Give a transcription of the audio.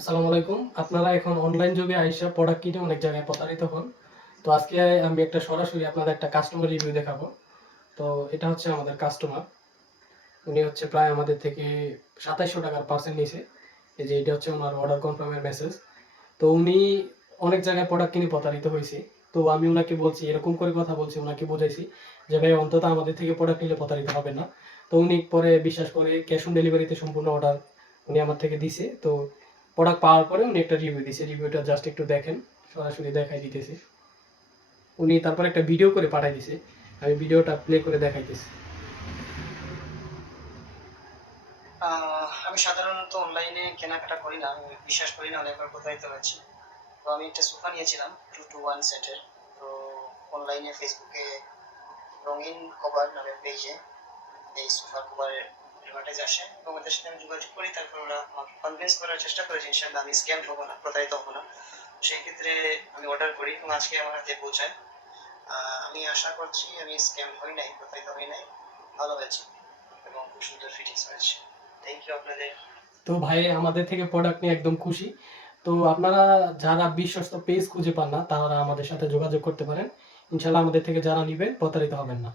আসসালামু আলাইকুম। আপনারা এখন অনলাইন যুগে আইসা প্রোডাক্ট কিনে অনেক জায়গায় প্রতারিত হন। তো আজকে আমি একটা সরাসরি আপনাদের একটা কাস্টমার রিভিউ দেখাবো। তো এটা হচ্ছে আমাদের কাস্টমার। উনি হচ্ছে প্রায় আমাদের থেকে ৳২৭০০ পার্সেল নিছে। এই যে এটা হচ্ছে ওনার অর্ডার কনফার্মের মেসেজ। তো উনি অনেক জায়গায় প্রোডাক্ট কিনে প্রতারিত হইছে। তো আমি উনাকে বলছি, এরকম করে কথা বলছি, উনাকে বুঝাইছি যে ভাই অন্তত আমাদের থেকে প্রোডাক্ট নিলে প্রতারিত হবেন না। তো উনি পরে বিশ্বাস করে ক্যাশ অন ডেলিভারিতে সম্পূর্ণ অর্ডার উনি আমার থেকে দিছে। তো প্রোডাক্ট পাওয়ার পরে উনি একটা রিভিউ দিছে। রিভিউটা জাস্ট একটু দেখেন, সরাসরি দেখাই দিতেছি। উনি তারপর একটা ভিডিও করে পাঠাই দিছে। আমি ভিডিওটা প্লে করে দেখাইতেছি। আমি সাধারণত অনলাইনে কেনাকাটা করি না। আমি বিশ্বাস করি না, অনেকবার প্রতারিত হয়েছি। তো আমি একটা সোফা নিয়েছিলাম 2 to 1 সেটের। তো অনলাইনে ফেসবুকে রঙিন কভার নামের পেজে এই সোফার কভারের অ্যাডভার্টাইজ আসে এবং ওদের সাথে আমি যোগাযোগ করি। তারপর ওরা আমাকে কনভিন্স করার চেষ্টা করে যে ইনশাল্লাহ আমি স্ক্যাম হবো না, প্রতারিত হবো না। সেই ক্ষেত্রে আমি অর্ডার করি এবং আজকে আমার হাতে পৌঁছায়। আমি আশা করছি আমি স্ক্যাম হই নাই, প্রতারিত হই নাই, ভালো হয়েছে এবং খুব সুন্দর ফিটিংস হয়েছে। থ্যাংক ইউ আপনাদের। তো ভাই আমাদের থেকে প্রোডাক্ট নিয়ে একদম খুশি। তো আপনারা যারা বিশ্বস্ত পেজ খুঁজে পান না, তারা আমাদের সাথে যোগাযোগ করতে পারেন। ইনশাআল্লাহ আমাদের থেকে যারা নিবেন প্রতারিত হবেন না।